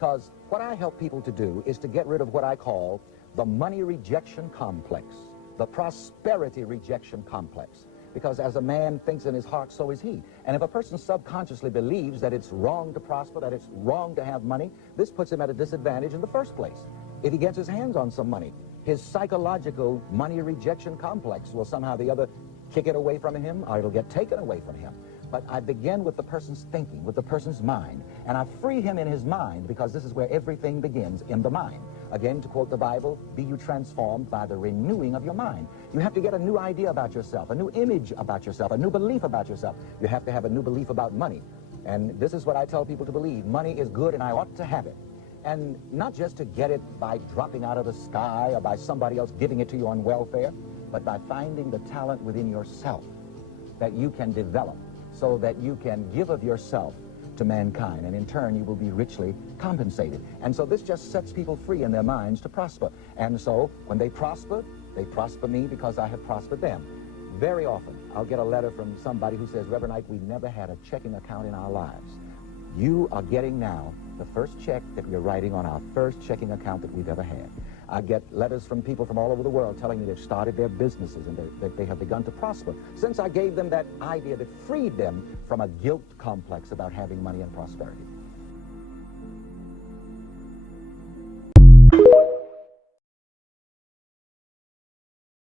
Because what I help people to do is to get rid of what I call the money rejection complex, the prosperity rejection complex. Because as a man thinks in his heart, so is he. And if a person subconsciously believes that it's wrong to prosper, that it's wrong to have money, this puts him at a disadvantage in the first place. If he gets his hands on some money, his psychological money rejection complex will somehow or the other kick it away from him, or it'll get taken away from him. But I begin with the person's thinking, with the person's mind, and I free him in his mind, because this is where everything begins, in the mind. Again, to quote the Bible, be you transformed by the renewing of your mind. You have to get a new idea about yourself, a new image about yourself, a new belief about yourself. You have to have a new belief about money. And this is what I tell people to believe. Money is good and I ought to have it. And not just to get it by dropping out of the sky or by somebody else giving it to you on welfare, but by finding the talent within yourself that you can develop, so that you can give of yourself to mankind, and in turn you will be richly compensated. And so this just sets people free in their minds to prosper. And so when they prosper me because I have prospered them. Very often I'll get a letter from somebody who says, Reverend Ike, we never had a checking account in our lives. You are getting now the first check that we're writing on our first checking account that we've ever had. I get letters from people from all over the world telling me they've started their businesses and that they have begun to prosper since I gave them that idea that freed them from a guilt complex about having money and prosperity.